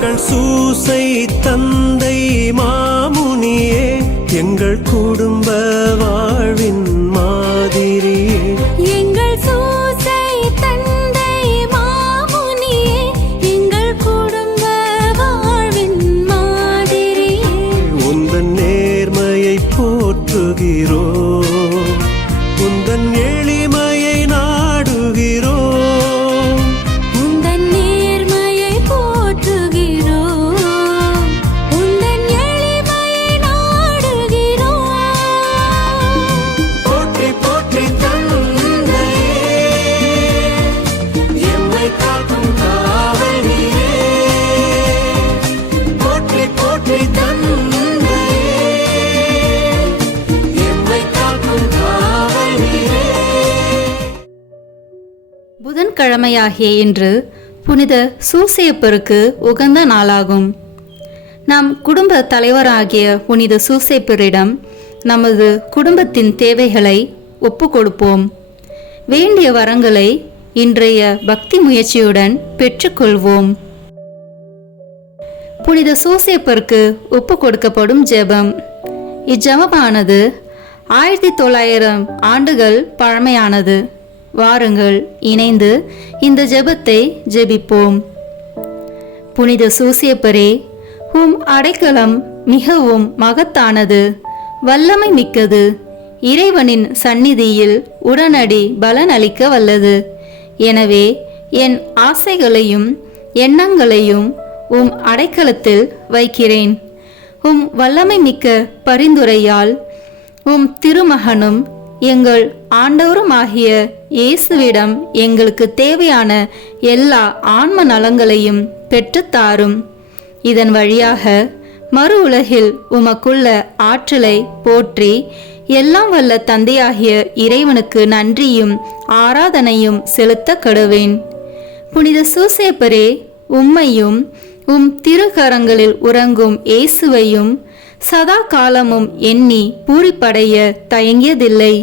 எங்கள் சூசை தந்தை மாமுனியே, எங்கள் குடும்ப வாழ்வின் மாதிரியே. எங்கள் சூசை தந்தை மாமுனியே, எங்கள் குடும்ப வாழ்வின் மாதிரியே. உந்தன் நேர்மையை போற்றுகிறோம், உந்தன் எளிமையை நாடுகிறோம். உந்தன் நேர்மையை போற்றுகிறோம், உந்தன் எளிமையை நாடுகிறோம். போற்றி போற்றி தந்தையே, எம்மை காக்கும் காவல் நீரே. போற்றி போற்றி தந்தையே, எம்மை காக்கும் காவல் நீரே. புதன்கிழமையாகிய இன்று புனித சூசேப்பருக்கு உகந்த நாளாகும். நம் குடும்ப தலைவராகிய புனித சூசேப்பரிடம் நமது குடும்பத்தின் தேவைகளை ஒப்பு கொடுப்போம். வேண்டிய வரங்களை இன்றைய பக்தி முயற்சியுடன் பெற்றுக்கொள்வோம். புனித சூசேப்பருக்கு ஒப்பு கொடுக்கப்படும் ஜெபம். இஜெபமானது 1900 ஆண்டுகள் பழமையானது. வாருங்கள், இணைந்து இந்த ஜெபத்தை ஜெபிப்போம். புனித சூசேப்பரே, உம் அடைக்கலம் மிகவும் மகத்தானது, வல்லமை மிக்கது, இறைவனின் சந்நிதியில் உடனடி பலன் அளிக்க வல்லது. எனவே என் ஆசைகளையும் எண்ணங்களையும் உம் அடைக்கலத்தில் வைக்கிறேன். உம் வல்லமை மிக்க பரிந்துரையால் உம் திருமகனும் எங்கள் ஆண்டவருமாகிய இயேசுவிடம் எங்களுக்கு தேவையான எல்லா ஆன்ம நலங்களையும் பெற்றுத்தாரும். இதன் வழியாக மறு உலகில் உமக்குள்ள ஆற்றலை போற்றி எல்லாம் வல்ல தந்தையாகிய இறைவனுக்கு நன்றியும் ஆராதனையும் செலுத்த கடுவேன். புனித சூசேப்பரே, உம்மையும் உம் திருக்கரங்களில் உறங்கும் இயேசுவையும் சதா காலமும் எண்ணி பூரிப்படைய தயங்கியதில்லை.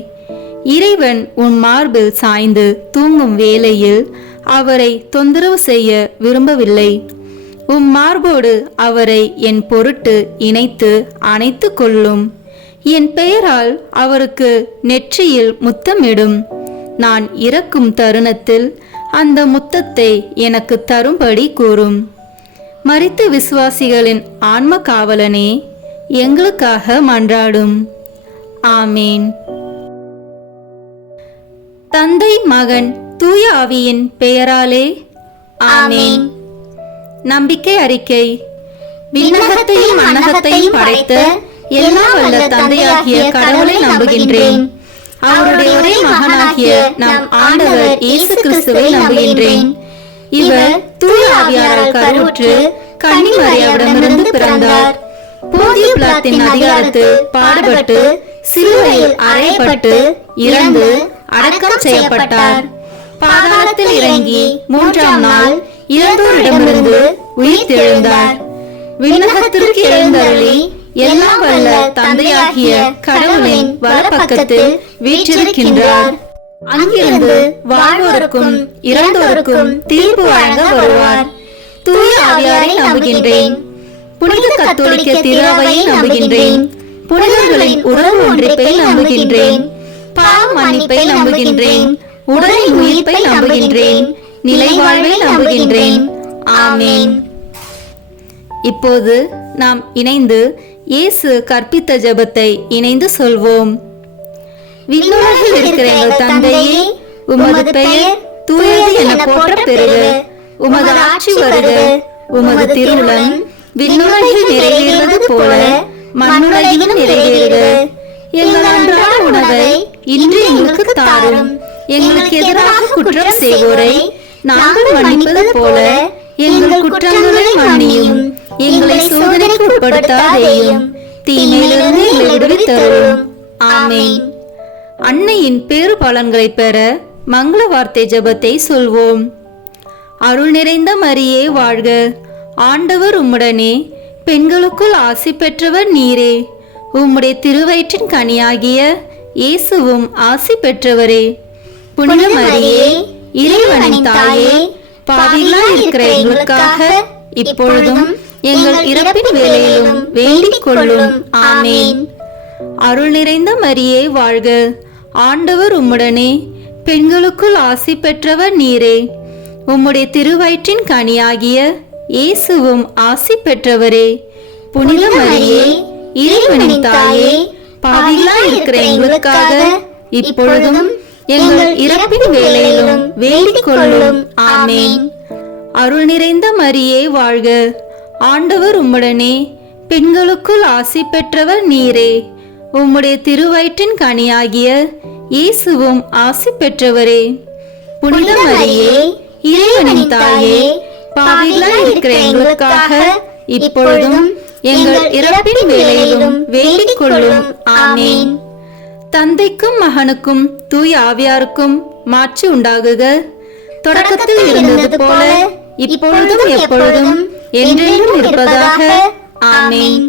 இறைவன் உன் மார்பில் சாய்ந்து தூங்கும் வேளையில் அவரை தொந்தரவு செய்ய விரும்பவில்லை. உம் மார்போடு அவரை என் பொருட்டு இணைத்து அணைத்து கொள்ளும். என் பெயரால் அவருக்கு நெற்றியில் முத்தமிடும். நான் இறக்கும் தருணத்தில் அந்த முத்தத்தை எனக்கு தரும்படி கூறும். மரித்த விசுவாசிகளின் ஆன்ம காவலனே, எங்களுக்காக மன்றாடும். ஆமேன். தந்தை, மகன், தூய ஆவியின் பெயராலே ஆமேன். நம்பிக்கை அறிக்கை. விண்ணகத்தையும் மண்ணகத்தையும் படைத்த எல்லாம் வல்ல தந்தையாகிய கடவுளை நம்புகின்றேன். அவருடைய ஒரே மகனாகிய நம் ஆண்டவர் இயேசு கிறிஸ்துவை நம்புகின்றேன். இவர் தூய ஆவியாரால் கருவுற்று கன்னி மரியாவிடமிருந்து பிறந்தார். போதிய பிலாத்தின் அதிகாரத்தில் பாடுபட்டு சிலுவையில் அறையப்பட்டு இறந்து அடக்கம் செய்யப்பட்டார். பாதாளத்தில் இறங்கி 3ஆம் நாள் இறந்தோரிடமிருந்து உயிர் தெழுந்தார். விண்ணகத்திற்கு எழுந்தருளி எல்லாம் வல்ல தந்தையாகிய கடவுளின் வலப்பக்கத்தில் வீற்றிருக்கின்றார். அங்கிருந்து வாழ்வோருக்கும் இறந்தோருக்கும் தீர்ப்பு வழங்க வருவார். தூய ஆவியாரை நம்புகின்றேன். புனித கத்தோலிக்க திருவையை நம்புகின்றேன். புனிதர்களின் உறவு ஒன்றிப்பை நம்புகின்றேன். பாவ மன்னிப்பை நம்புகின்றேன். உடலின் உயிர்ப்பை நம்புகின்றேன். நிலை வாழ்வை நம்புகின்றேன். ஆமேன். இப்போது நாம் இணைந்து இயேசு கற்பித்த ஜெபத்தை இணைந்து சொல்வோம். விண்ணுலகில் இருக்கிற எங்கள் தந்தையே, உமது பெயர் தூயது என போற்ற பெறுக. உமது ஆட்சி வருக. உமது திருவுளம் விண்ணுலகில் நிறைவேறுவது போல மண்ணுலகிலும் நிறைவேறுக. எங்கள் அன்றாட உணவை இன்று எங்களுக்கு தாரும். எங்களுக்கு எதிராக குற்றம் செய்வோரை நாங்கள் மன்னிப்பது போல எங்கள் குற்றங்களை மன்னியும். எங்களை சோதனைக்கு உட்படுத்தாதேயும், தீமையிலிருந்து எங்களை விடுவித்தருளும். ஆமேன். அன்னையின் பேறு பலன்களை பெற மங்கள வார்த்தை ஜெபத்தை சொல்வோம். அருள் நிறைந்த மரியே வாழ்க, ஆண்டவர் உம்முடனே, பெண்களுக்குள் ஆசி பெற்றவர் நீரே. உம்முடைய திருவயிற்றின் கனியாகிய இயேசுவும் ஆசி பெற்றவரே. புனித மரியே, இறைவனின் தாயே, பாவிகளாய் இருக்கிற எங்களுக்காக இப்பொழுதும் எங்கள் இறப்பின் வேளையிலும் வேண்டிக் கொள்ளும். ஆமேன். அருள் நிறைந்த மரியே வாழ்க, ஆண்டவர் உம்முடனே, பெண்களுக்குள் ஆசி பெற்றவர் நீரே. உம்முடைய திருவயிற்றின் கனியாகிய இயேசுவும் ஆசி பெற்றவரே. புனித மரியே, இறைவனின் தாயே, பாவிகளாய் இருக்கிற எங்களுக்காக இப்பொழுதும் எங்கள் இறப்பின் வேளையிலும் வேண்டிக் கொள்ளும். ஆமேன். அருள் நிறைந்த மரியே வாழ்க, ஆண்டவர் உம்முடனே, பெண்களுக்குள் ஆசி பெற்றவர் நீரே. உம்முடைய திருவயிற்றின் கனியாகிய இயேசுவும் ஆசி பெற்றவரே. புனித மரியே, இறைவனின் தாயே, பாவிகளாய் இருக்கிற எங்களுக்காக இப்பொழுதும் எங்கள் இறப்பின் வேளையிலும் வேண்டிக் கொள்ளும். ஆமேன். தந்தைக்கும் மகனுக்கும் தூய ஆவியாருக்கும் மாட்சி உண்டாகுக. தொடக்கத்தில் இருந்தது போல இப்பொழுதும் எப்பொழுதும் என்றென்றும் இருப்பதாக. ஆமேன்.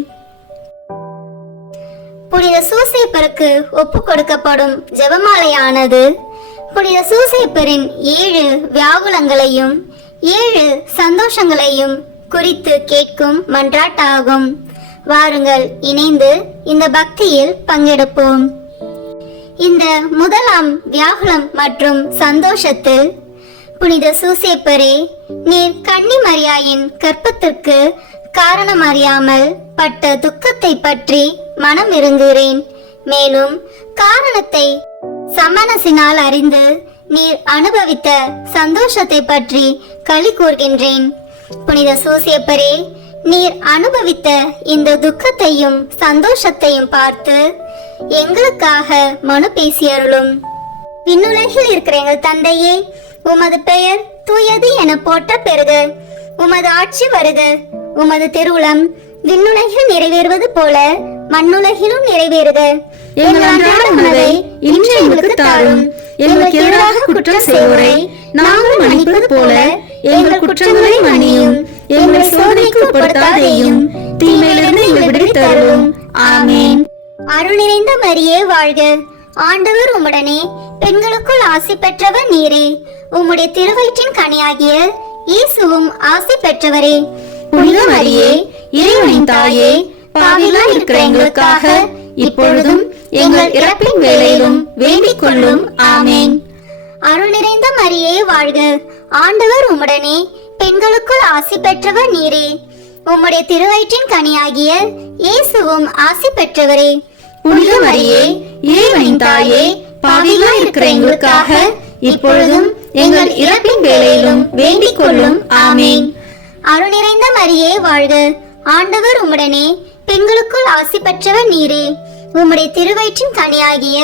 புனித சூசேப்பருக்கு ஒப்பு கொடுக்கப்படும் ஜெபமாலையானது புனித சூசேப்பரின் 7 வியாகுலங்களையும் 7 சந்தோஷங்களையும் குறித்து கேட்கும் மன்றாட்டாகும். வாருங்கள், இணைந்து இந்த பக்தியில் பங்கெடுப்போம். இந்த முதலாம் வியாகுலம் மற்றும் சந்தோஷத்தில், புனித சூசேப்பரே, நீர் கன்னி மரியாயின் கற்பத்திற்கு காரணம் அறியாமல் பட்ட துக்கத்தை பற்றி மனம் இறங்குகிறேன். மேலும் காரணத்தை சமணசினால் அறிந்து நீர் அனுபவித்த சந்தோஷத்தை பற்றி களி கூர்கின்றேன். புனித சூசேப்பரே, நீர் அனுபவித்த இந்த துக்கத்தையும் சந்தோஷத்தையும் பார்த்து எங்களுக்காக மனு பேசியருளும். விண்ணுலகில் இருக்கிற எங்கள் தந்தையே, உமது பெயர் தூயது என போற்ற பெறுக. உமது ஆட்சி வருக. உமது திருவுளம் விண்ணுலகில் நிறைவேறுவது போல மண்ணுலகிலும் நிறைவேறுக. எங்கள் அன்றாட உணவை இன்று எங்களுக்கு தாரும். எங்களுக்கு எதிராக குற்றம் செய்வோரை நாங்கள் மன்னிப்பது போல எங்கள் குற்றங்களை மன்னியும். எங்களை சோதனைக்கு உட்படுத்தாதேயும், தீமையிலிருந்து எங்களை விடுவித்தருளும். ஆமேன். அருள் நிறைந்த மரியே வாழ்க, ஆண்டவர் உம்முடனே, பெண்களுக்குள் ஆசி பெற்றவர் நீரே. உம்முடைய திருவயிற்றின் கனியாகிய இயேசுவும் ஆசி பெற்றவரே. புனித மரியே, இறைவனின் தாயே, பாவிகளாய் இருக்கிற எங்களுக்காக இப்பொழுதும் எங்கள் இறப்பின் வேளையிலும் வேண்டிக் கொள்ளும். ஆமேன். அருள் நிறைந்த மரியே வாழ்க, ஆண்டவர் உம்முடனே, பெண்களுக்குள் ஆசி பெற்றவர் நீரே. உம்முடைய திருவயிற்றின் கனியாகிய இயேசுவும் ஆசி பெற்றவரே. புனித மரியே, இறைவனின் தாயே, பாவிகளாய் இருக்கிற எங்களுக்காக இப்பொழுதும் எங்கள் இறப்பின் வேளையிலும் வேண்டிக் கொள்ளும். ஆமேன். அருள் நிறைந்த மரியே வாழ்க, ஆண்டவர் உம்முடனே, பெண்களுக்குள் ஆசி பெற்றவர் நீரே. உம்முடைய திருவயிற்றின் கனியாகிய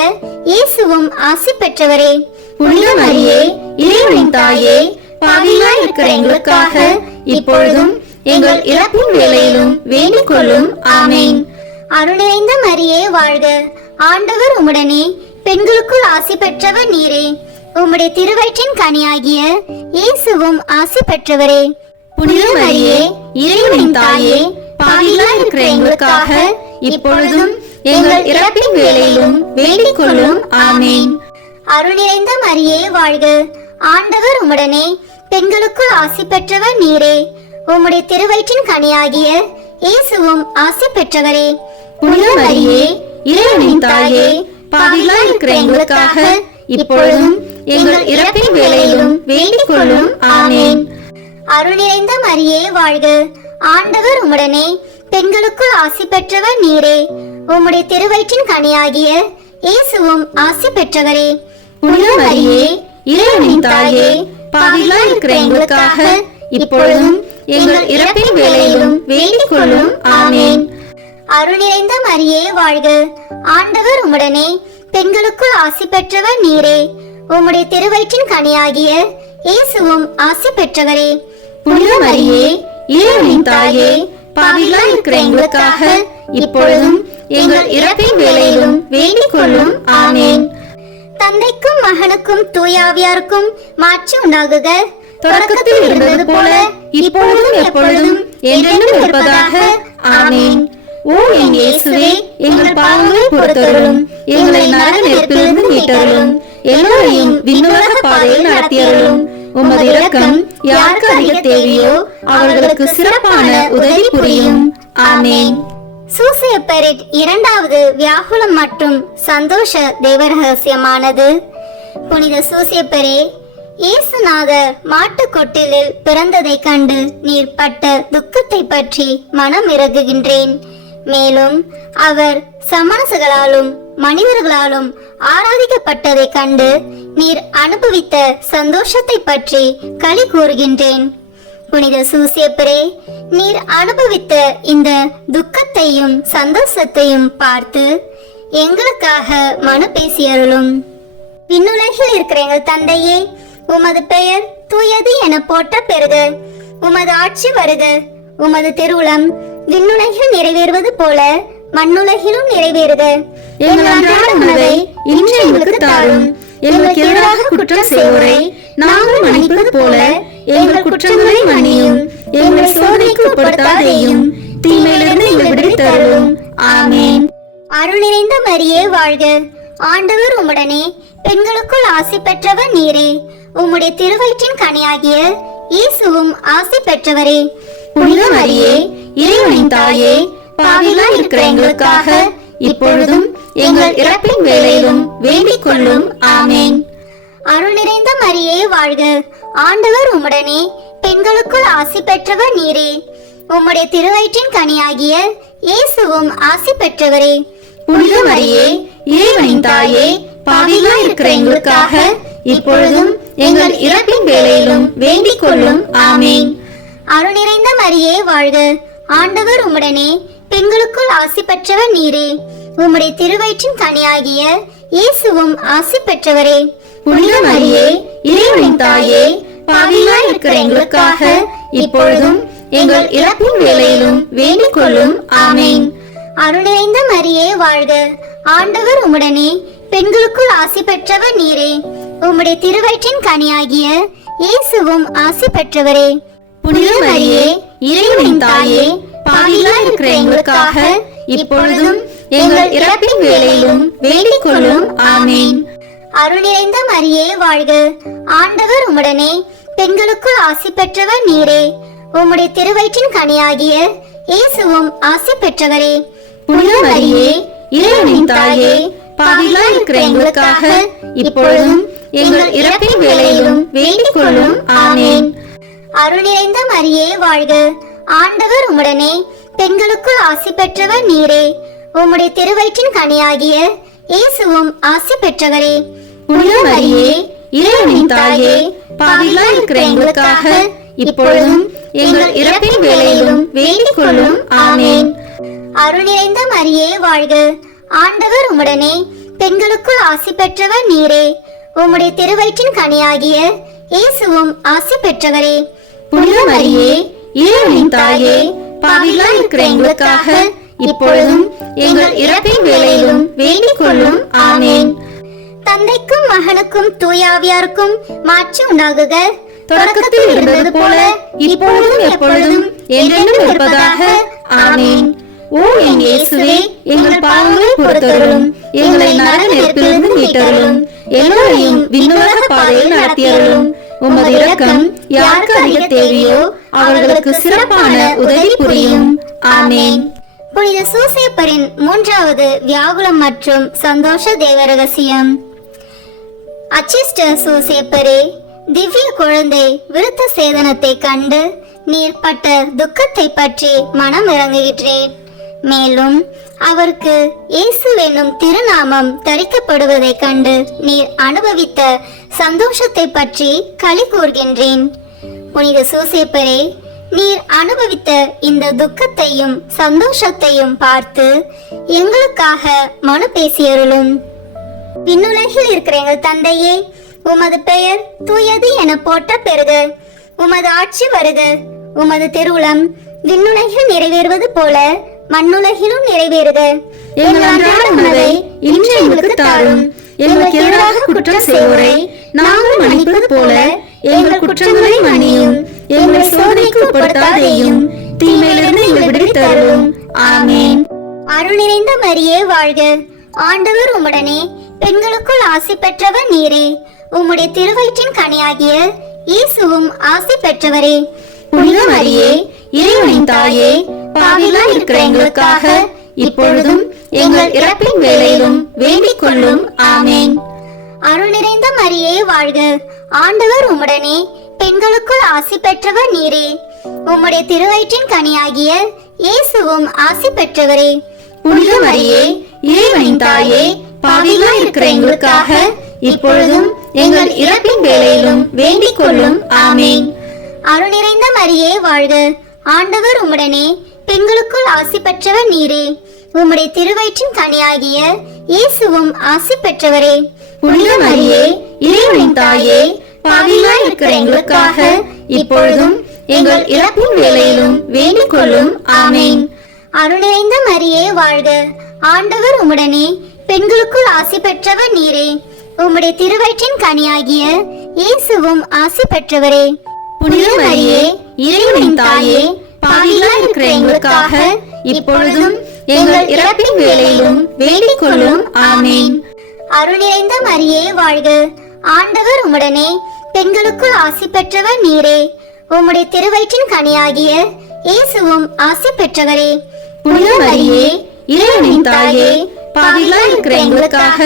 இயேசுவும் ஆசி பெற்றவரே. புனித மரியே, இறைவனின் தாயே, பாவிகளாய் இருக்கிற எங்களுக்காக இப்பொழுதும் எங்கள் இறப்பின் வேளையிலும் வேண்டிக் கொள்ளும். ஆமேன். அருள் நிறைந்த மரியே வாழ்க, ஆண்டவர் உம்முடனே, பெண்களுக்குள் ஆசி பெற்றவர் நீரே. உம்முடைய திருவயிற்றின் கனியாகிய இயேசுவும் ஆசி பெற்றவரே. புனித மரியே, இறைவனின் தாயே, பாவிகளாய் இருக்கிற எங்களுக்காக இப்பொழுதும் எங்கள் இறப்பின் வேளையிலும் வேண்டிக் கொள்ளும். ஆமேன். அருள் நிறைந்த மரியே வாழ்க, ஆண்டவர் உம்முடனே, பெண்களுக்குள் ஆசி பெற்றவர் நீரே. உம்முடைய திருவயிற்றின் கனியாகிய இயேசுவும் ஆசி பெற்றவரே. புனித மரியே, இறைவனின் தாயே, பாவிகளாய் இருக்கிற எங்களுக்காக இப்பொழுதும் எங்கள் இறப்பின் வேளையிலும் வேண்டிக் கொள்ளும். ஆமேன். அருள் நிறைந்த மரியே வாழ்க, ஆண்டவர் உம்முடனே, பெண்களுக்குள் ஆசி பெற்றவர் நீரே. உம்முடைய திருவயிற்றின் கனியாகிய இயேசுவும் ஆசி பெற்றவரே. புனித மரியே, இறைவனின் தாயே, பாவிகளாய் இருக்கிற எங்களுக்காக இப்பொழுதும் எங்கள் இறப்பின் வேளையிலும் வேண்டிக் கொள்ளும். ஆமேன். அருள் நிறைந்த மரியே வாழ்க, ஆண்டவர் உம்முடனே, பெண்களுக்குள் ஆசி பெற்றவர் நீரே. உம்முடைய திருவயிற்றின் கனியாகிய இயேசுவும் ஆசி பெற்றவரே. புனித மரியே, இறைவனின் தாயே, பாவிகளாய் இருக்கிற எங்களுக்காக இப்பொழுதும் எங்கள் இறப்பின் வேளையிலும் வேண்டிக் கொள்ளும். ஆமேன். தந்தைக்கும் மகனுக்கும் தூயாவியாருக்கும் மாட்சி உண்டாகுக. தொடக்கத்தில் இருந்தது போல இப்பொழுதும் எப்பொழுதும் என்றென்றும் இருப்பதாக. ஆமேன். ஓ என் இயேசுவே, எங்கள் பாவங்களை பொறுத்தருளும். எங்களை நரக நெருப்பிலிருந்து மீட்டருளும். எல்லோரையும் விண்ணுலக பாதையில் நடத்தியருளும். உமது இரக்கம் யாருக்கு அதிக தேவையோ அவர்களுக்கு சிறப்பான உதவி புரியும். ஆமென். சூசையப்பரின் இரண்டாவது வியாகுலம் மற்றும் சந்தோஷ தேவரகசியமானது. புனித சூசையப்பரே, இயேசுநாதர் மாட்டுக்கொட்டிலில் பிறந்ததை கண்டு நீர் பட்ட துக்கத்தை பற்றி மனம் இறங்குகின்றேன். மேலும் அவர் சமணர்களாலும் மனிதர்களாலும் ஆராதிக்கப்பட்டதை கண்டு நீர் அனுபவித்த சந்தோஷத்தை பற்றி களி கூறுகின்றேன். புனித சூசையப்பரே, நீர் அனுபவித்த இந்த துக்கத்தையும் சந்தோஷத்தையும் பார்த்து எங்களுக்காக மனு பேசியருளும். விண்ணுலகில் இருக்கிற எங்கள் தந்தையே, உமது பெயர் தூயது என போற்ற பெறுக. உமது ஆட்சி வருக. உமது திருவுளம் விண்ணுலகில் நிறைவேறுவது போல மண்ணுலகிலும் நிறைவேறுக. எங்கள் அன்றாட உணவை இன்று எங்களுக்கு தாரும். எங்களுக்கு எதிராக குற்றம் செய்வோரை நாங்கள் மன்னிப்பது போல எங்கள் குற்றங்களை மன்னியும். எங்களை சோதனைக்கு உட்படுத்தாதேயும், தீமையிலிருந்து எங்களை விடுவித்தருளும். ஆமென். அருள் நிறைந்த மரியே வாழ்க. ஆண்டவர் உம்முடனே, பெண்களுக்குள் ஆசி பெற்றவர் நீரே. உம்முடைய திருவயிற்றின் கனியாகிய இயேசுவும் ஆசி பெற்றவரே. புனித மரியே, இறைவனின் தாயே, பாவிகளாய் இருக்கிற எங்களுக்காக இப்பொழுதும் எங்கள் இறப்பின் வேளையிலும் வேண்டிக் கொள்ளும். ஆமென். அருள் நிறைந்த மரியே வாழ்க. ஆண்டவர் உம்முடனே, பெண்களுக்குள் ஆசி பெற்றவர் நீரே. உம்முடைய திருவயிற்றின் கனியாகிய இயேசுவும் ஆசி பெற்றவரே. புனித மரியே, இறைவனின் தாயே, பாவிகளாய் இருக்கிற எங்களுக்காக இப்பொழுதும் எங்கள் இறப்பின் வேளையிலும் வேண்டிக் கொள்ளும். ஆமென். அருள் நிறைந்த மரியே வாழ்க. ஆண்டவர் உம்முடனே, பெண்களுக்குள் ஆசி பெற்றவர் நீரே. உம்முடைய திருவயிற்றின் கனியாகிய இயேசுவும் ஆசி பெற்றவரே. புனித மரியே, இறைவனின் தாயே, பாவிகளாய் இருக்கிற எங்களுக்காக இப்பொழுதும் எங்கள் இறப்பின் வேளையிலும் வேண்டிக் கொள்ளும். ஆமென். அருள் நிறைந்த மரியே வாழ்க. ஆண்டவர் உம்முடனே, பெண்களுக்குள் ஆசி பெற்றவர் நீரே. உம்முடைய திருவயிற்றின் கனியாகிய இயேசுவும் ஆசி பெற்றவரே. புனித மரியே, இறைவனின் தாயே, பாவிகளாய் இருக்கிற எங்களுக்காக இப்பொழுதும் எங்கள் இறப்பின் வேளையிலும் வேண்டிக் கொள்ளும். ஆமென். அருள் நிறைந்த மரியே வாழ்க. ஆண்டவர் உம்முடனே, பெண்களுக்குள் ஆசி பெற்றவர் நீரே. உம்முடைய திருவயிற்றின் கனியாகிய இயேசுவும் ஆசி பெற்றவரே. புனித மரியே, இறைவனின் தாயே, பாவிகளாய் இருக்கிற எங்களுக்காக இப்பொழுதும் எங்கள் இறப்பின் வேளையிலும் வேண்டிக் கொள்ளும். ஆமென். அருள் நிறைந்த மரியே வாழ்க. ஆண்டவர் உம்முடனே, பெண்களுக்குள் ஆசி பெற்றவர் நீரே. உம்முடைய திருவயிற்றின் கனியாகிய இயேசுவும் ஆசி பெற்றவரே. புனித மரியே, இறைவனின் தாயே, பாவிகளாய் இருக்கிற எங்களுக்காக இப்பொழுதும் எங்கள் இறப்பின் வேளையிலும் வேண்டிக் கொள்ளும். ஆமென். அருள் நிறைந்த மரியே வாழ்க. ஆண்டவர் உம்முடனே, பெண்களுக்குள் ஆசி பெற்றவர் நீரே. உம்முடைய திருவயிற்றின் கனியாகிய இயேசுவும் ஆசி பெற்றவரே. புனித மரியே, இறைவனின் தாயே, பாவிகளாய் இருக்கிற எங்களுக்காக இப்பொழுதும் எங்கள் இறப்பின் வேளையிலும் வேண்டிக் கொள்ளும். ஆமென். தந்தைக்கும் மகனுக்கும் தூயாவியாருக்கும் மாட்சி உண்டாகுக. தொடக்கத்தில் இருந்தது போல இப்பொழுதும் எப்பொழுதும் என்றென்றும் இருப்பதாக. ஆமென். ஓ என் இயேசுவே, எங்கள் பாவங்களை பொறுத்தருளும். எங்களை நரக நெருப்பிலிருந்து மீட்டருளும். எல்லோரையும் விண்ணுலக பாதையில் நடத்தியருளும். உமது இரக்கம் யாருக்கு அதிக தேவையோ அவர்களுக்கு சிறப்பான உதவி புரியும். ஆமென். புனித சூசையப்பரின் மூன்றாவது வியாகுலம் மற்றும் சந்தோஷ தேவரகசியம். அச்சிஷ்ட சூசையப்பரே, திவ்ய குழந்தை விருத்த சேதனத்தை கண்டு நீர் பட்ட துக்கத்தை பற்றி மனம் இறங்குகின்றேன். மேலும் அவருக்கு இயேசு என்னும் திருநாமம் தரிக்கப்படுவதை கண்டு நீர் அனுபவித்த சந்தோஷத்தை பற்றி களி கூர்கின்றேன். புனித சூசையப்பரே, நீர் அனுபவித்த இந்த துக்கத்தையும் சந்தோஷத்தையும் பார்த்து எங்களுக்காக மனு பேசியருளும். விண்ணுலகில் இருக்கிற எங்கள் தந்தையே, உமது பெயர் தூயது என போற்ற பெறுக. உமது ஆட்சி வருக. உமது திருவுளம் விண்ணுலகில் நிறைவேறுவது போல மண்ணுலகிலும் நிறைவேறுக. எங்கள் அன்றாட உணவை இன்று எங்களுக்கு தாரும். எங்களுக்கு எதிராக குற்றம் செய்வோரை நாங்கள் மன்னிப்பது போல எங்கள் குற்றங்களை மன்னியும். எங்களை சோதனைக்கு உட்படுத்தாதேயும், தீமையிலிருந்து எங்களை விடுவித்தருளும். ஆமென். அருள் நிறைந்த மரியே வாழ்க. ஆண்டவர் உம்முடனே, பெண்களுக்குள் ஆசி பெற்றவர் நீரே. உம்முடைய திருவயிற்றின் கனியாகிய இயேசுவும் ஆசி பெற்றவரே. புனித மரியே, இறைவனின் தாயே, பாவிகளாய் இருக்கிற எங்களுக்காக இப்பொழுதும் எங்கள் இறப்பின் வேளையிலும் வேண்டிக் கொள்ளும். ஆமேன். அருள் நிறைந்த மரியே வாழ்க, ஆண்டவர் உம்முடனே, பெண்களுக்குள் ஆசி பெற்றவர் நீரே. உம்முடைய திருவயிற்றின் கனியாகிய இயேசுவும் ஆசி பெற்றவரே. புனித மரியே, இறைவனின் தாயே, பாவிகளாய் இருக்கிற எங்களுக்காக இப்பொழுதும் எங்கள் இறப்பின் வேளையிலும் வேண்டிக் கொள்ளும். ஆமேன். அருள் நிறைந்த மரியே வாழ்க, ஆண்டவர் உம்முடனே, பெண்களுக்குள் ஆசி பெற்றவர் நீரே. உம்முடைய திருவயிற்றின் கனியாகிய இயேசுவும் ஆசி பெற்றவரே. புனித மரியே, இறைவனின் தாயே, பாவிகளாய் இருக்கிற எங்களுக்காக இப்பொழுதும் எங்கள் இறப்பின் வேளையிலும் வேண்டிக் கொள்ளும். ஆமேன். அருள் நிறைந்த மரியே வாழ்க, ஆண்டவர் உம்முடனே, பெண்களுக்குள் ஆசி பெற்றவர் நீரே. உம்முடைய திருவயிற்றின் கனியாகிய இயேசுவும் ஆசி பெற்றவரே. புனித மரியே, இறைவனின் தாயே, பாவிகளாய் இருக்கிற எங்களுக்காக இப்பொழுதும் எங்கள் இறப்பின் வேளையிலும் வேண்டிக் கொள்ளும். ஆமேன். அருள் நிறைந்த மரியே வாழ்க, ஆண்டவர் உம்முடனே, பெண்களுக்குள் ஆசி பெற்றவர் நீரே. உம்முடைய திருவயிற்றின் கனியாகிய இயேசுவும் ஆசி பெற்றவரே. புனித மரியே, இறைவனின் தாயே, பாவிகளாய் இருக்கிற எங்களுக்காக